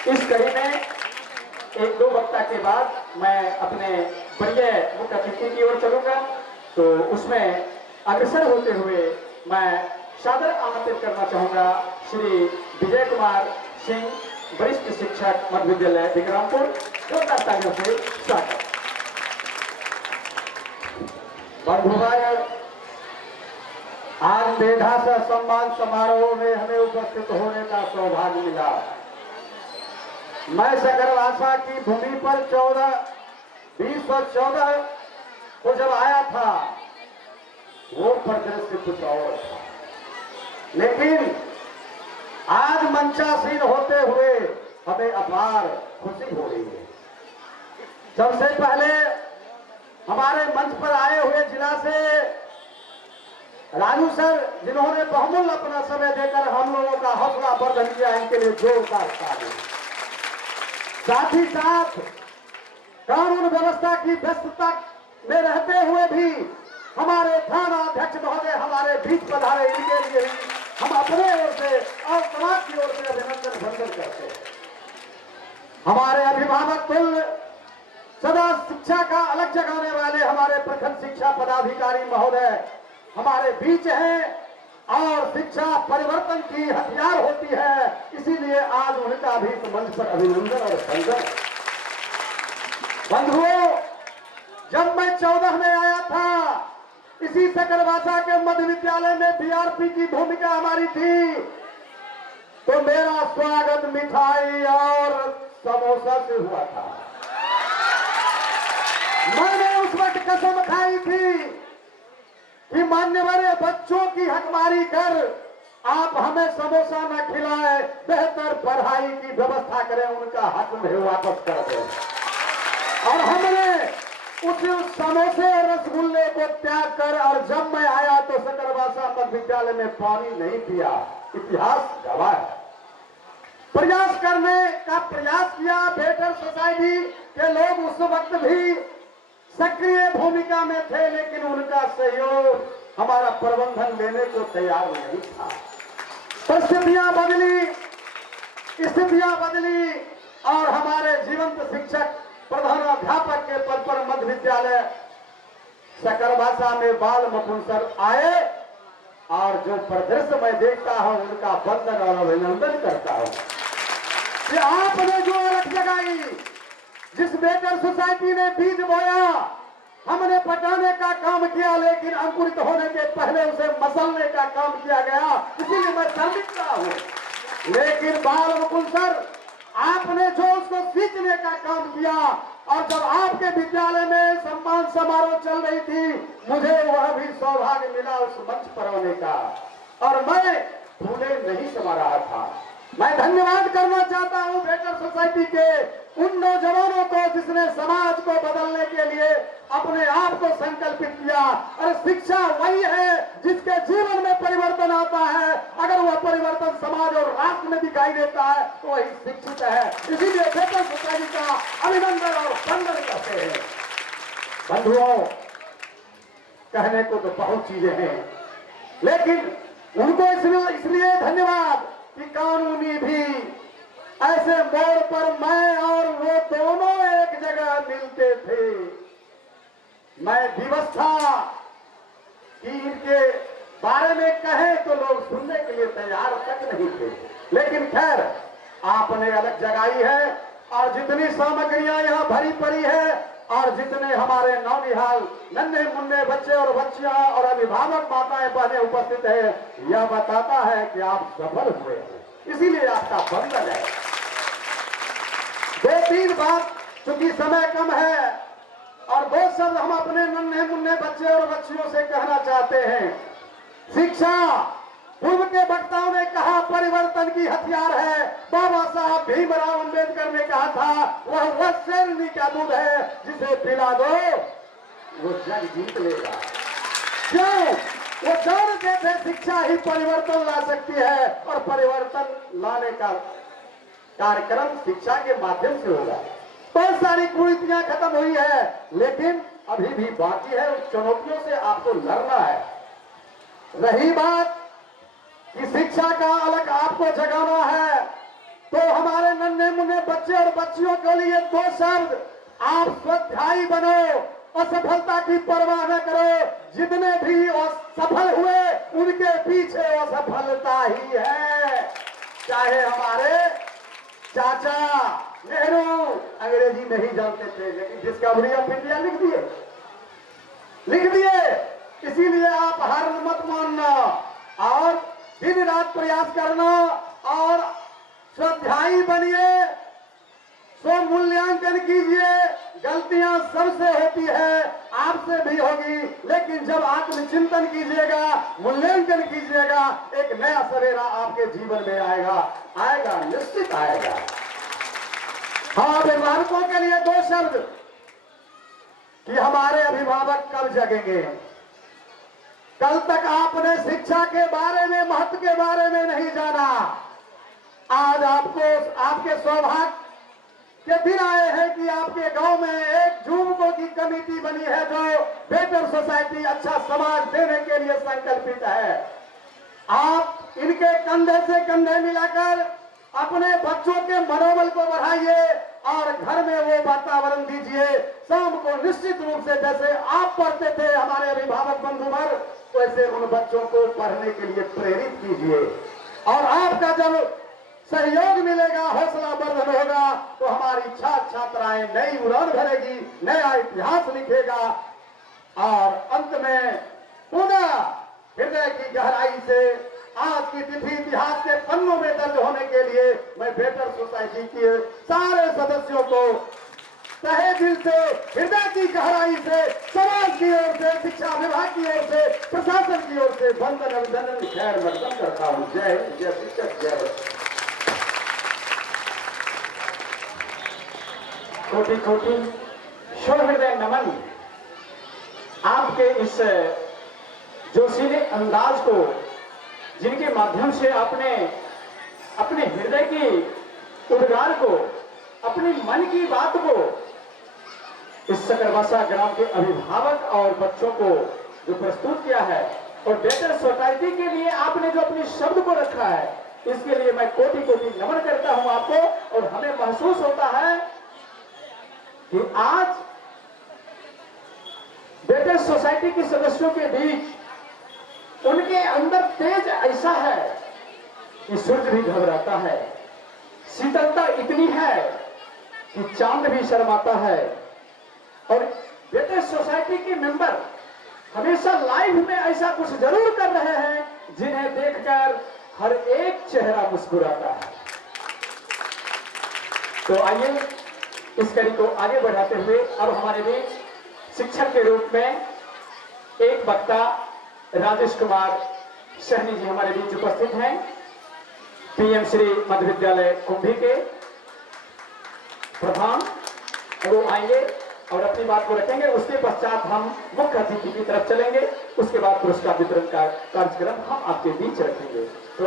इस कड़ी में एक दो वक्ता के बाद मैं अपने बढ़िया मुख्य अतिथि की ओर चलूंगा, तो उसमें अग्रसर होते हुए मैं सादर आमंत्रित करना चाहूंगा श्री विजय कुमार सिंह, वरिष्ठ शिक्षक मध्य विद्यालय विक्रमपुर। जोरदार तालियों से स्वागत। बंधुभाई, आज मेधा से सम्मान समारोह में हमें उपस्थित होने का सौभाग्य मिला। मैं सकरवासा की भूमि पर 2014 को जब आया था, वो परिदृश्य कुछ और था, लेकिन आज मंचासीन होते हुए हमें अपार खुशी हो रही है। सबसे पहले हमारे मंच पर आए हुए जिला से राजू सर, जिन्होंने बहुमूल्य अपना समय देकर हम लोगों का हौसला वर्धन किया, इनके लिए जोरदार ताली। साथ ही साथ कानून व्यवस्था की व्यस्तता में रहते हुए भी हमारे थाना अध्यक्ष महोदय हमारे बीच पधारे, इनके लिए हम अपने ओर से और समाज की ओर से अभिनंदन वंदन करते हैं। हमारे अभिभावक तुल्य सदा शिक्षा का अलग जगाने वाले हमारे प्रखंड शिक्षा पदाधिकारी महोदय हमारे बीच हैं, और शिक्षा परिवर्तन की हथियार होती है, इसीलिए आज उनका भी इस मंच पर अभिनंदन और वंदन। बंधुओं, जब मैं 14 में आया था, इसी सकरवासा के मध्य विद्यालय में बीआरपी की भूमिका हमारी थी, तो मेरा स्वागत मिठाई और समोसा से हुआ था। मैंने उस वक्त कसम खाई थी कि मान्यवर बच्चों की हकमारी कर आप हमें समोसा न खिलाए, बेहतर पढ़ाई की व्यवस्था करें, उनका हक में वापस कर दें। और हमने उस समोसे और रसगुल्ले को त्याग कर, और जब मैं आया तो सकरवासा मध्य विद्यालय में पानी नहीं पिया, इतिहास गवाह है। प्रयास करने का प्रयास किया, बेटर सोसाइटी के लोग उस वक्त भी सक्रिय भूमिका में थे, लेकिन उनका सहयोग हमारा प्रबंधन लेने को तैयार नहीं था। परिस्थितियां बदली, स्थितियां बदली, और हमारे जीवंत शिक्षक प्रधानाध्यापक के पद पर मध्य विद्यालय सकरवासा में बाल मुकुंद सर आए, और जो परिदृश्य मैं देखता हूं उनका वंदन और अभिनंदन करता हूं कि आपने जो अलख जगाई, जिस बेटर सोसाइटी ने बीज बोया, हमने पटाने का काम किया, लेकिन अंकुरित होने के पहले उसे मसलने का काम किया गया, इसीलिए मैं सम्मिलित रहा हूं। लेकिन बाल मुकुंद सर, आपने जो उसको सींचने का काम किया, और जब आपके विद्यालय में सम्मान समारोह चल रही थी, मुझे वह भी सौभाग्य मिला उस मंच पर होने का, और मैं फूले नहीं समा रहा था। मैं धन्यवाद करना चाहता हूं बेटर सोसाइटी के उन नौजवानों को, जिसने समाज को बदलने के लिए अपने आप को संकल्पित किया। और शिक्षा वही है जिसके जीवन में परिवर्तन आता है। अगर वह परिवर्तन समाज और राष्ट्र में दिखाई देता है तो वही शिक्षित है। इसीलिए बेटर सोसाइटी का अभिनंदन और वंदन करते हैं। बंधुओं, कहने को तो बहुत चीजें हैं, लेकिन उनको इसलिए धन्यवाद कि कानूनी भी ऐसे मोड़ पर मैं और वो दोनों एक जगह मिलते थे। मैं विवश था कि इनके बारे में कहें तो लोग सुनने के लिए तैयार तक नहीं थे, लेकिन खैर आपने अलग जगाई है, और जितनी सामग्रियां यहाँ भरी पड़ी है, और जितने हमारे नौनिहाल नन्हे मुन्ने बच्चे और बच्चियां और अभिभावक माताएं बहनें उपस्थित है, यह बताता है कि आप सफल हुए हैं, इसीलिए आपका वंदन है। दो तीन बात, चूंकि समय कम है, और दो शब्द हम अपने नन्हे मुन्ने बच्चे और बच्चियों से कहना चाहते हैं। शिक्षा, पूर्व के वक्ताओं ने कहा, परिवर्तन की हथियार है। बाबा साहब भीमराव अंबेडकर ने कहा था, वह शेरनी का दूध है, जिसे पिला दो वो जग जीत लेगा। क्यों? वो जानते थे शिक्षा ही परिवर्तन ला सकती है, और परिवर्तन लाने का कार्यक्रम शिक्षा के माध्यम से होगा। बहुत सारी कुरीतियां खत्म हुई है, लेकिन अभी भी बाकी है। उस चुनौतियों से आपको लड़ना है। रही बात कि शिक्षा का अलग आपको जगाना है, तो हमारे नन्हे मुन्ने बच्चे और बच्चियों के लिए दो शब्द, आप स्वाध्यायी बनो, असफलता की परवाह न करो। जितने भी असफल हुए उनके पीछे असफलता ही है। चाहे हमारे चाचा नेहरू अंग्रेजी नहीं जानते थे, लेकिन डिस्कवरी ऑफ इंडिया लिख दिए। इसीलिए आप हार मत मानना और दिन रात प्रयास करना और स्वाध्यायी बनिए, स्व मूल्यांकन कीजिए। गलतियां सबसे होती है, आपसे भी होगी, लेकिन जब आत्मचिंतन कीजिएगा, मूल्यांकन कीजिएगा, एक नया सवेरा आपके जीवन में आएगा, निश्चित आएगा। हाँ, अभिभावकों के लिए दो शब्द कि हमारे अभिभावक कब जगेंगे। कल तक आपने शिक्षा के बारे में, महत्व के बारे में नहीं जाना। आज आपको आपके सौभाग्य के दिन आए हैं कि आपके गांव में एक जुवकों की कमेटी बनी है जो बेटर सोसाइटी, अच्छा समाज देने के लिए संकल्पित है। आप इनके कंधे से कंधे मिलाकर अपने बच्चों के मनोबल को बढ़ाइए और घर में वो वातावरण दीजिए। शाम को निश्चित रूप से जैसे आप पढ़ते थे हमारे अभिभावक बंधुवर, वैसे उन बच्चों को पढ़ने के लिए प्रेरित कीजिए। और आपका जब सहयोग मिलेगा, हौसला वर्धन होगा, तो हमारी छात्राएं नई उड़ान भरेगी, नया इतिहास लिखेगा। और अंत में पुनः हृदय की गहराई से आज की तिथि इतिहास के पन्नों में दर्ज होने के लिए मैं बेटर सोसाइटी के सारे सदस्यों को तहे दिल से, हृदय की गहराई से, समाज की ओर से, शिक्षा विभाग की ओर से, प्रशासन की ओर से वंदन अभिनंदन खैर मकदम करता हूँ। जय हिंद, जय शिक्षक, जय भारत। कोटि कोटि हृदय नमन। आपके इस जोशीले अंदाज को, जिनके माध्यम से आपने अपने हृदय की उद्गार को, अपनी मन की बात को इस सकरवासा ग्राम के अभिभावक और बच्चों को जो प्रस्तुत किया है, और बेटर सोसाइटी के लिए आपने जो अपने शब्द को रखा है, इसके लिए मैं कोटि कोटि नमन करता हूं आपको। और हमें महसूस होता है कि आज बेटर सोसाइटी के सदस्यों के बीच उनके अंदर तेज ऐसा है कि सूर्य भी घबराता है, शीतलता इतनी है कि चांद भी शर्माता है। और बेटर सोसाइटी के मेंबर हमेशा लाइव में ऐसा कुछ जरूर कर रहे हैं जिन्हें देखकर हर एक चेहरा मुस्कुराता है। तो आइए इस कड़ी को आगे बढ़ाते हुए अब हमारे बीच शिक्षक के रूप में एक वक्ता राजेश कुमार सहनी जी हमारे बीच उपस्थित हैं, पीएम श्री मध्य विद्यालय कुंभी के प्रधान। वो आएंगे और अपनी बात को रखेंगे। उसके पश्चात हम मुख्य अतिथि की तरफ चलेंगे। उसके बाद पुरस्कार वितरण का कार्यक्रम हम आपके बीच रखेंगे। तो